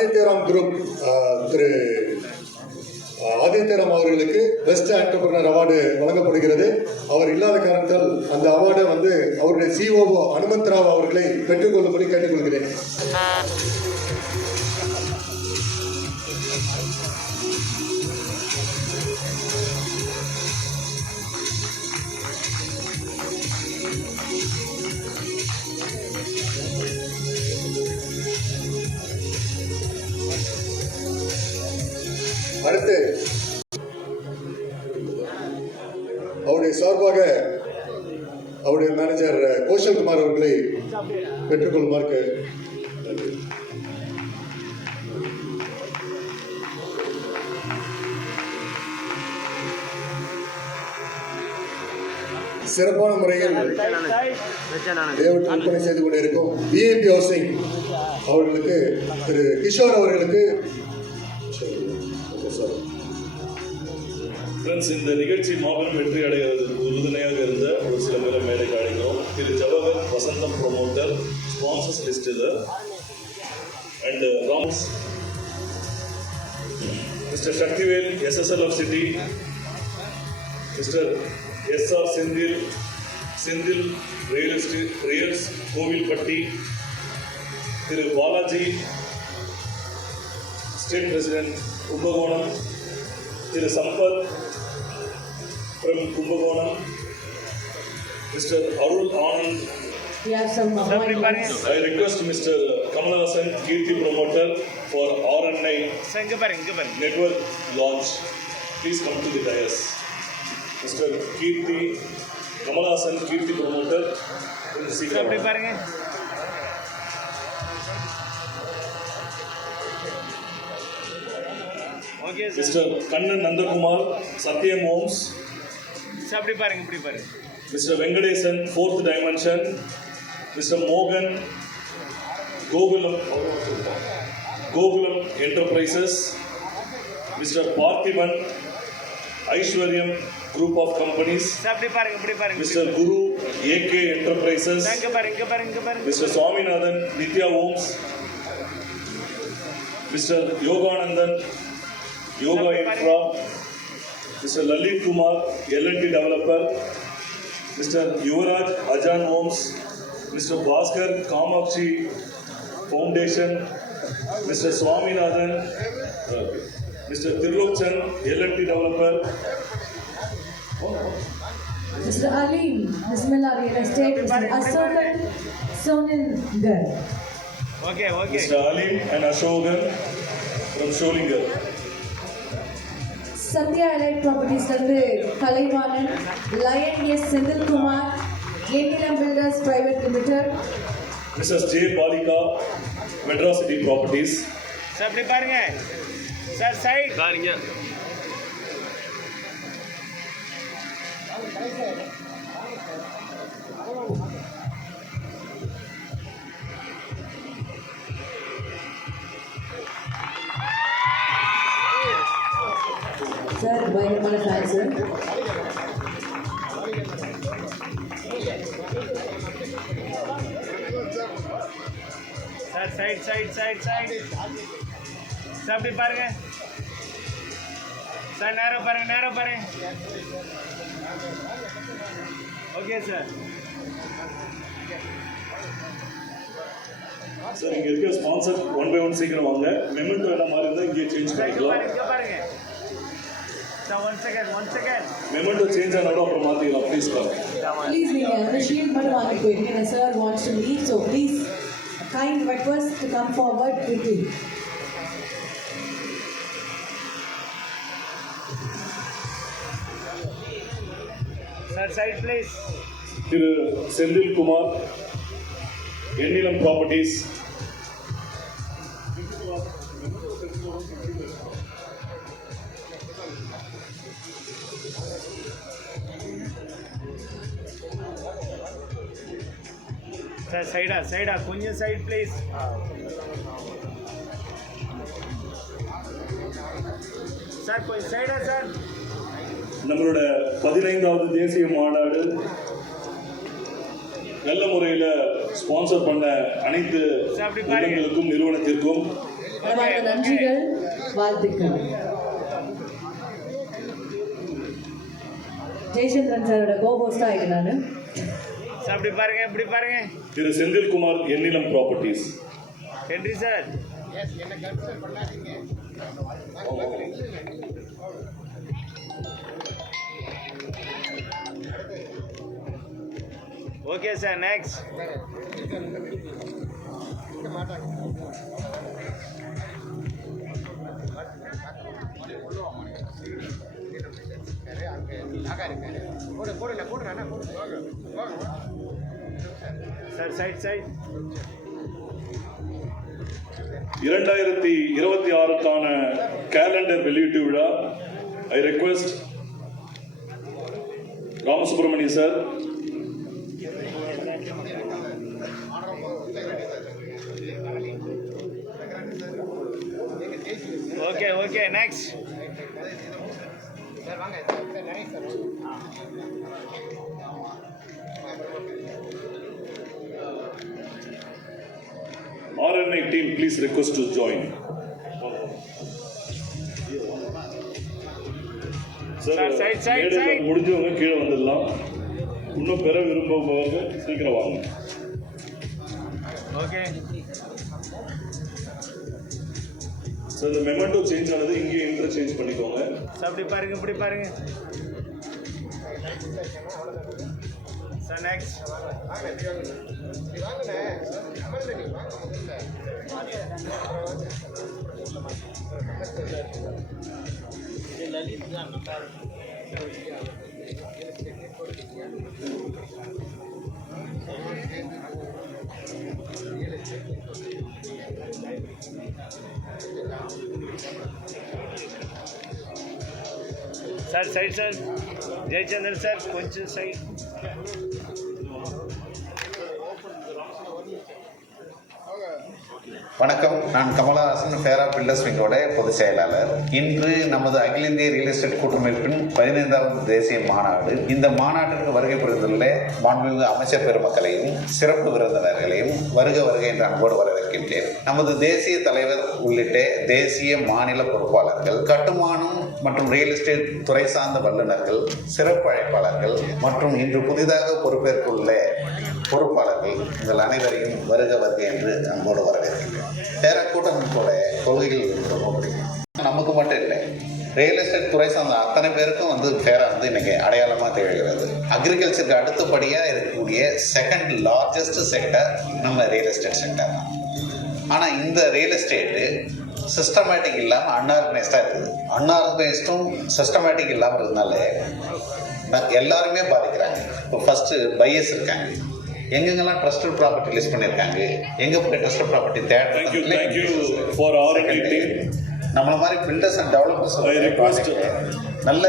Adityaram group திரு ஆதித்யராம் அவர்களுக்கு best entrepreneur award வழங்கப்படுகிறது. அவர் இல்லாத காரணத்தால் அந்த அவார்டை அவருடைய சிஓஓ அனுமந்த் ராவ் அவர்களை பெற்றுக்கொள்ளும்படி கேட்டுக்கொள்கிறேன். அடுத்து அவருடைய சார்பாக அவருடைய மேனேஜர் கோஷல்குமார் அவர்களை பெற்றுக்கொள்ளுமாறு. சிறப்பான முறையில் விற்பனை செய்து கொண்டிருக்கும் விஐபி ஹவுசிங் அவர்களுக்கு திரு கிஷோர் அவர்களுக்கு இந்த நிகழ்ச்சி மாபெரும் வெற்றி அடைவதற்கு உறுதுணையாக இருந்த ஒரு சில பேரை மேடைக்கு அழைக்கிறோம். Thiru Jawahar Vasantham promoter, sponsors distiller and Rams, mister Sakthivel SSL of City, mister SR Senthil reals Kovilpatti, Thiru Balaji state president Kumbakonam, Thiru Sampath from Kumbakonam, Mr. Arul Anand. I request Mr. Kamalasan Kirti promoter for RNI network launch. Please come to the dais. Mr. Kirti Kamalasan Kirti promoter. Okay, Mr. Kannan Nandakumar Satyam Homes. Mr. Venkatesan, Fourth Dimension, Mr. Mogan, Gogulam Enterprises, Mr. Parthiban, Aishwaryam Group of Companies, Mr. Guru, AK Enterprises, Mr. Swaminathan, Nitya Homes, Mr. Yoganandan, Yoga Infra, Mr. Lalit Kumar, L&T Developer, Mr. Yuvraj Ajan Homes, Mr. Bhaskar Kamakshi Foundation, Mr. Swaminathan, Mr. Tirlokchan, L&T Developer, Mr. Alim, Bismillah Real Estate, Mr. Ashokan Soningar. Okay. Mr. Alim and Ashokan from Sholingar. Satya Allied Properties Kalaivanan, Lion S. Sendil Kumar, Yennilam Builders Private Limited, Mrs. J. Balika, Madras City Properties. Sir, side. Sir, பயங்கரமான fans sir side sir அப்படி பாருங்க sir, நேரம் பாருங்க okay sir. Sir இங்க இருக்க sponsor 1 by 1 சீக்கிரம் வாங்க. Memento என்ன மாதிரி இருந்தா இங்கே சேஞ்ச் பண்ணிக்கலாம். இங்க பாருங்க sir, one second Memento change ஆனாலும் அப்புறம் மாத்திக்கலாம். ப்ளீஸ் நீங்க அந்த ஷீல்ட் மட்டும் வாங்கி போயிருக்கீங்க. Sir wants to leave, so please kind request to come forward quickly. Sir side please. Thiru Senthil Kumar, Ennilam properties. Sir சைடா கொஞ்சம் சைட் ப்ளீஸ். சார் கொஞ்சம் சைடா சார். நம்மளோட 15வது தேசிய மாநாடு நல்ல முறையில் ஸ்பான்சர் பண்ண அனைத்து நிறுவனங்களுக்கும் மனமார்ந்த நன்றிகள், வாழ்த்துக்கள். ஜெயச்சந்திரன் சாரோட கோபோஸ்டா ஆயிட்டு நானு. சார் இப்படி பாருங்க, இப்படி பாருங்க. Thiru Senthilkumar Ennilam properties. Henry sir. Okay sir, next. Sir side side. 2026க்கான கேலண்டர் வெளியீட்டு விழா. I request Ramasubramania sir. Okay okay, next. RNI team, please request to join. Sir, Side, side. முடிஞ்சவங்க கீழே வந்துடலாம். இன்னும் பெற விரும்புபவங்க சீக்கிரம் வாங்க. ஓகே சார், இந்த மெமெண்டோ சேஞ்ச் ஆனது இங்கேயே இன்டர்சேஞ்ச் பண்ணிக்கோங்க. சார் இப்படி பாருங்க, இப்படி பாருங்க. Sir next. Sir side sir. Jayachandran sir கொஞ்சம் சைட். வணக்கம், நான் கமலஹாசன் ஃபேரா பில்டர்ஸ் விங்கோட பொதுச் செயலாளர். இன்று நமது அகில இந்திய ரியல் எஸ்டேட் கூட்டமைப்பின் 15வது தேசிய மாநாடு. இந்த மாநாட்டிற்கு வருகை புரிந்துள்ள மாண்புமிகு அமைச்சர் பெருமக்களையும் சிறப்பு விருந்தினர்களையும் வருக வருக என்று அன்போடு வரவேற்கின்றேன். நமது தேசிய தலைவர் உள்ளிட்ட தேசிய மாநில பொறுப்பாளர்கள், கட்டுமானம் மற்றும் ரியல் எஸ்டேட் துறை சார்ந்த வல்லுநர்கள், சிறப்பு அழைப்பாளர்கள் மற்றும் இன்று புதிதாக பொறுப்பேற்றுள்ள பொறுப்பாளர்கள், உங்கள் அனைவரையும் வருக வருக என்று அன்போடு வரவேற்கின்றேன். பேரா கூட்டமைப்போட கொள்கைகள் ரொம்ப பிடிக்கும். நமக்கு மட்டும் இல்லை, ரியல் எஸ்டேட் துறை சார்ந்த அத்தனை பேருக்கும் பேரா இன்னைக்கு அடையாளமாக திகழ்கிறது. அக்ரிகல்ச்சருக்கு அடுத்தபடியாக இருக்கக்கூடிய செகண்ட் லார்ஜஸ்ட் செக்டர் நம்ம ரியல் எஸ்டேட் செக்டர் தான். ஆனால் இந்த ரியல் எஸ்டேட்டு சிஸ்டமேட்டிக் இல்லாமல் அன்ஆர்கனைஸ்டாக இருக்குது. அன்ஆர்கனைஸ்டும் சிஸ்டமேட்டிக் இல்லாமல் இருந்தனால எல்லாருமே பாதிக்கிறாங்க. இப்போ ஃபஸ்ட்டு பையர்ஸ் இருக்காங்க, எங்கெங்கெல்லாம் ட்ரஸ்டட் ப்ராப்பர்ட்டி லிஸ்ட் பண்ணியிருக்காங்க, எங்கே போய் trusted property Thank you for RNI team. நம்மள மாதிரி பில்டர்ஸ் அண்ட் டெவலப்பர்ஸ் நல்ல